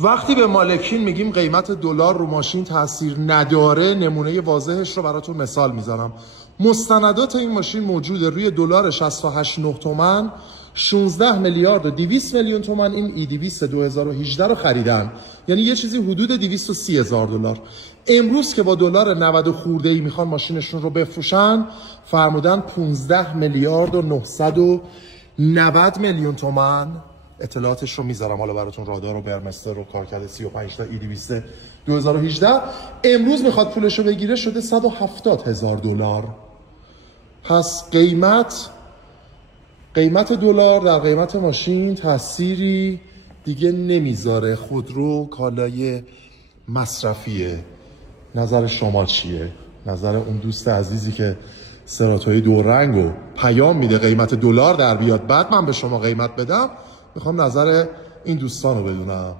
وقتی به مالکین میگیم قیمت دلار رو ماشین تاثیر نداره، نمونه واضحش رو براتون مثال میزنم. مستندات این ماشین موجوده روی دلار 68.9 تومن 16 میلیارد و 200 میلیون تومن این ای200 2018 رو خریدن، یعنی یه چیزی حدود 230 هزار دلار. امروز که با دلار 90 خورده ای میخوان ماشینشون رو بفروشن، فرمودن 15 میلیارد و 990 میلیون تومن. اطلاعاتش رو میذارم حالا براتون، رادار و برمستر رو کارکرد 35 تا ای200 2018. امروز میخواد پولش رو بگیره، شده 170 هزار دلار. پس قیمت دلار در قیمت ماشین تأثیری دیگه نمیذاره. خودرو کالای مصرفیه. نظر شما چیه؟ نظر اون دوست عزیزی که سراتوی دو رنگ و پیام میده قیمت دلار در بیاد بعد من به شما قیمت بدم، میخوام نظر این دوستان رو بدونم.